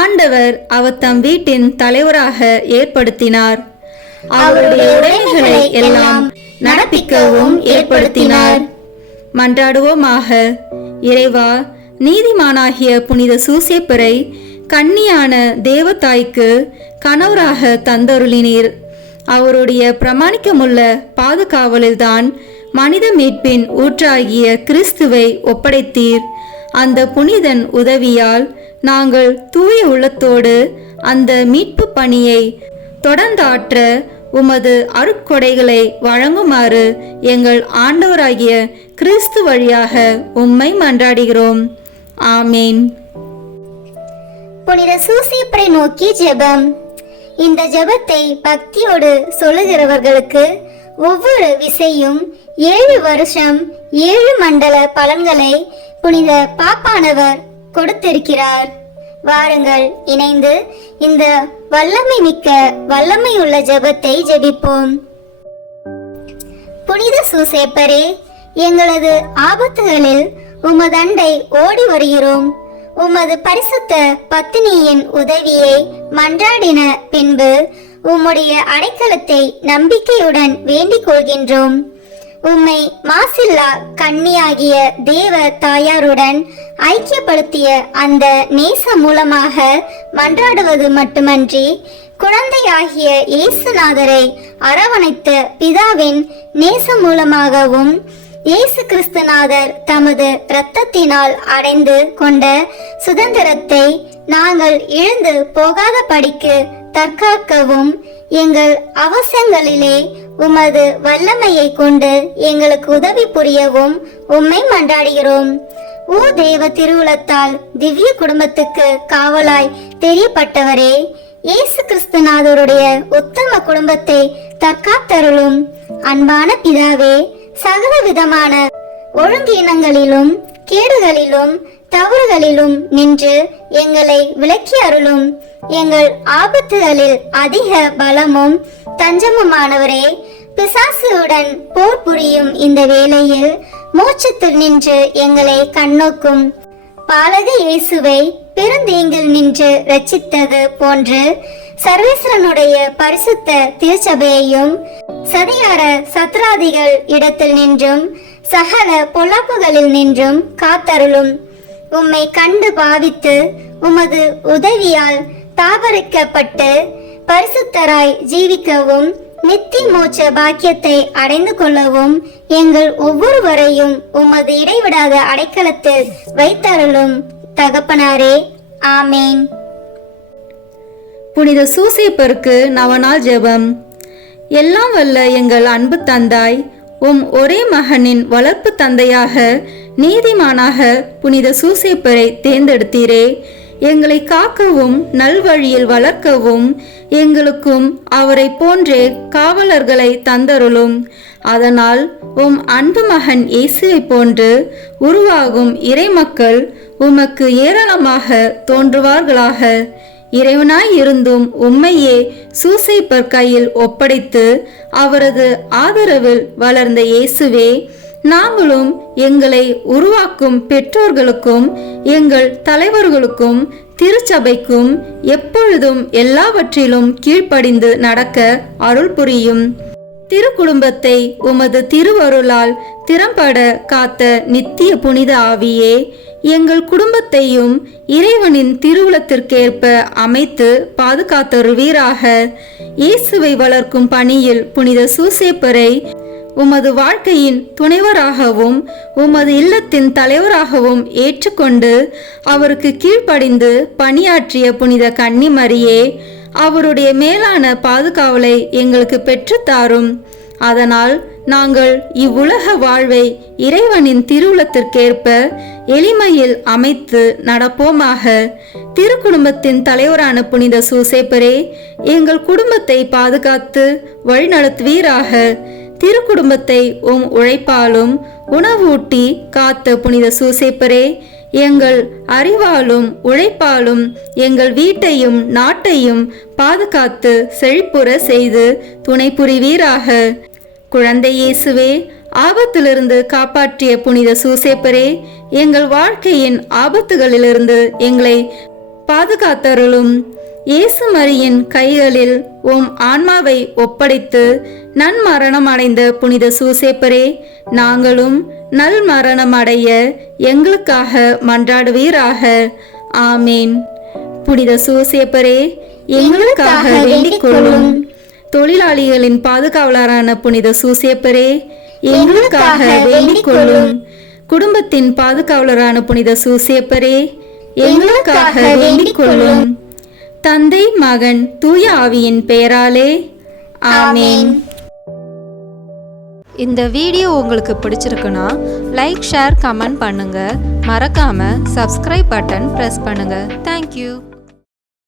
ஆண்டவர் அவர் தம் வீட்டின் தலைவராக ஏற்படுத்தினார். அவருடைய உடைமைகளை எல்லாம் நடப்பிக்கவும் ஏற்படுத்தினார். மன்றாடுவோமாக. இறைவா, நீதிமானாகிய புனித சூசேப்பரை கன்னியான தேவதாய்க்கு கணவராக தந்தருளினீர். அவருடைய பிரமாணிக்கமுள்ள பாதுகாவலில்தான் மனித மீட்பின் ஊற்றாகிய கிறிஸ்துவை ஒப்படைத்தீர். அந்த புனிதன் உதவியால் நாங்கள் தூய உள்ளத்தோடு அந்த மீட்பு பணியை தொடர்ந்தாற்ற உமது அருட்கொடைகளை வழங்குமாறு எங்கள் ஆண்டவராகிய கிறிஸ்து வழியாக உம்மை மன்றாடுகிறோம். ஆமேன். புனித சூசேப்பரை நோக்கி ஜெபம். இந்த ஜெபத்தை பக்தியோடு சொல்லுகிறவர்களுக்கு ஒவ்வொரு விசையும் 7 வருஷம் 7 மண்டல பலன்களை புனித பாப்பானவர் கொடுத்திருக்கிறார். வாருங்கள், இணைந்து இந்த வல்லமை மிக்க வல்லமையுள்ள ஜெபத்தை ஜெபிப்போம். புனித சூசேப்பரே, எங்களது ஆபத்துகளில் உமதண்டை ஓடி வருகிறோம். உமது பரிசுத்த பத்தினியின் உதவியை மன்றாடின பின்பு உம்முடைய அடைக்கலத்தை நம்பிக்கையுடன் வேண்டிக் கொள்கின்றோம். உம்மை மாசில்லா கன்னியாகிய தேவ தாயாருடன் ஐக்கியப்படுத்திய அந்த நேச மூலமாக மன்றாடுவது மட்டுமன்றி, குழந்தையாகிய இயேசுநாதரை அரவணைத்த பிதாவின் நேச மூலமாகவும் இயேசு கிறிஸ்துநாதர் தமது இரத்தத்தினால் அடைந்து கொண்ட சுதந்திரத்தை நாங்கள் இழந்து போகாத படிக்கு தற்காக்கவும் எங்கள் அவசியங்களிலே உமது வல்லமையை கொண்டு எங்களுக்கு உதவி புரியவும் உம்மை மன்றாடுகிறோம். ஓ தேவ திருவுளத்தால் திவ்ய குடும்பத்துக்கு காவலாய் தெரியப்பட்டவரே, இயேசு கிறிஸ்துநாதருடைய உத்தம குடும்பத்தை தற்காத்தருளும். அன்பான பிதாவே, சகல விதமான ஒழுங்கீனங்களிலும் கேடுகளிலும் தவறுகளிலும் நின்று எங்களை விலக்கி அருளும். எங்கள் ஆபத்துகளில் அதிக பலமும் தஞ்சமுமானவரே, பிசாசுடன் போர் புரியும் இந்த வேளையில் மோட்சத்தில் நின்று எங்களை கண்ணோக்கும் பாலக இயேசுவை பெருந்தீங்கில் நின்று ரட்சித்தது போன்று சர்வேஸ்வரனுடைய பரிசுத்த திருச்சபையையும் சதிகார சத்ராதிகள் இடத்தில் நின்றும் சகல பொல்லாப்புகளில் நின்றும் காத்தருளும். உம்மை கண்டு பாவித்து உமது உதவியால் தாபரிக்கப்பட்டு பரிசுத்தராய் ஜீவிக்கவும் நித்திய மோட்ச பாக்கியத்தை அடைந்து கொள்ளவும் எங்கள் ஒவ்வொருவரையும் உமது இடைவிடாத அடைக்கலத்தில் வைத்தருளும் தகப்பனாரே. ஆமேன். புனித சூசேப்பருக்கு நவநாள் ஜெபம். எல்லாம் வல்ல எங்கள் அன்பு தந்தாய், ஒரே மகனின் வளர்ப்பு தந்தையாக நீதிமானாக புனித சூசேப்பரை தேர்ந்தெடுத்தீரே. எங்களை காக்கவும் நல்வழியில் வளர்க்கவும் எங்களுக்கும் அவரை போன்றே காவலர்களை தந்தருளும். அதனால் அன்பு மகன் இயேசுவை போன்று உருவாகும் இறைமக்கள் உமக்கு ஏராளமாக தோன்றுவார்களாக. இறைவனாய் இருந்தும் உம்மையே சூசேப்பர் கையில் ஒப்படைத்து அவரது ஆதரவில் வளர்ந்த இயேசுவே, நாங்களும் எங்களை உருவாக்கும் பெற்றோர்களுக்கும் எங்கள் தலைவர்களுக்கும் திருச்சபைக்கும் எப்பொழுதும் எல்லாவற்றிலும் கீழ்ப்படிந்து நடக்க அருள் புரியும். திருக்குடும்பத்தை உமது திருவருளால் திறம்பட காத்த நித்திய புனித ஆவியே, எங்கள் குடும்பத்தையும் இறைவனின் திருவுளத்திற்கேற்ப அமைத்து பாதுகாத்தருவீராக. இயேசுவை வளர்க்கும் பணியில் புனித சூசேப்பரை உமது வாழ்க்கையின் துணைவராகவும் உமது இல்லத்தின் தலைவராகவும் ஏற்றுக்கொண்டு அவருக்கு கீழ்ப்படிந்து பணியாற்றிய புனித கன்னிமரியே, அவருடைய மேலான பாதுகாவலை எங்களுக்கு பெற்றுத்தாரும். அதனால் நாங்கள் இவ்வுலக வாழ்வை இறைவனின் திருவுளத்திற்கேற்ப எளிமையில் அமைத்து நடப்போமாக. திருக்குடும்பத்தின் தலைவரான புனித சூசேப்பரே, எங்கள் குடும்பத்தை பாதுகாத்து வழிநடத்துவீராக. திருக்குடும்பத்தை உழைப்பாலும் உணவூட்டி காத்த புனித சூசேப்பரே, எங்கள் அறிவாலும் உழைப்பாலும் எங்கள் வீட்டையும் நாட்டையும் பாதுகாத்து செழிப்புற செய்து துணை புரிவீராக. குழந்தை இயேசுவே, ஆபத்திலிருந்து காப்பாற்றிய புனித சூசேப்பரே, எங்கள் வாழ்க்கையின் ஆபத்துகளிலிருந்து எங்களை பாதுகாத்தருளும். இயேசு மரியின் கைகளில் ஆன்மாவை ஒப்படைத்து நன்மரணம் அடைந்த புனித சூசேப்பரே, நாங்களும் நல் மரணம் அடைய எங்களுக்காக மன்றாடுவீராக. ஆமேன். புனித சூசேப்பரே, எங்களுக்காக வேண்டிக் கொள்ளும். தொழிலாளிகளின் பாதுகாவலரான புனித சூசேப்பரே, எங்களுக்காக வேண்டிக் கொள்ளும். குடும்பத்தின் பாதுகாவலரான புனித சூசேப்பரே, எங்களுக்காக வேண்டிக் கொள்ளும். தந்தை, மகன், தூய ஆவியின் பெயராலே ஆமேன். இந்த வீடியோ உங்களுக்கு பிடிச்சிருக்குன்னா லைக், ஷேர், கமெண்ட் பண்ணுங்க. மறக்காம சப்ஸ்கிரைப் பட்டன் பிரஸ் பண்ணுங்க. தேங்க்யூ.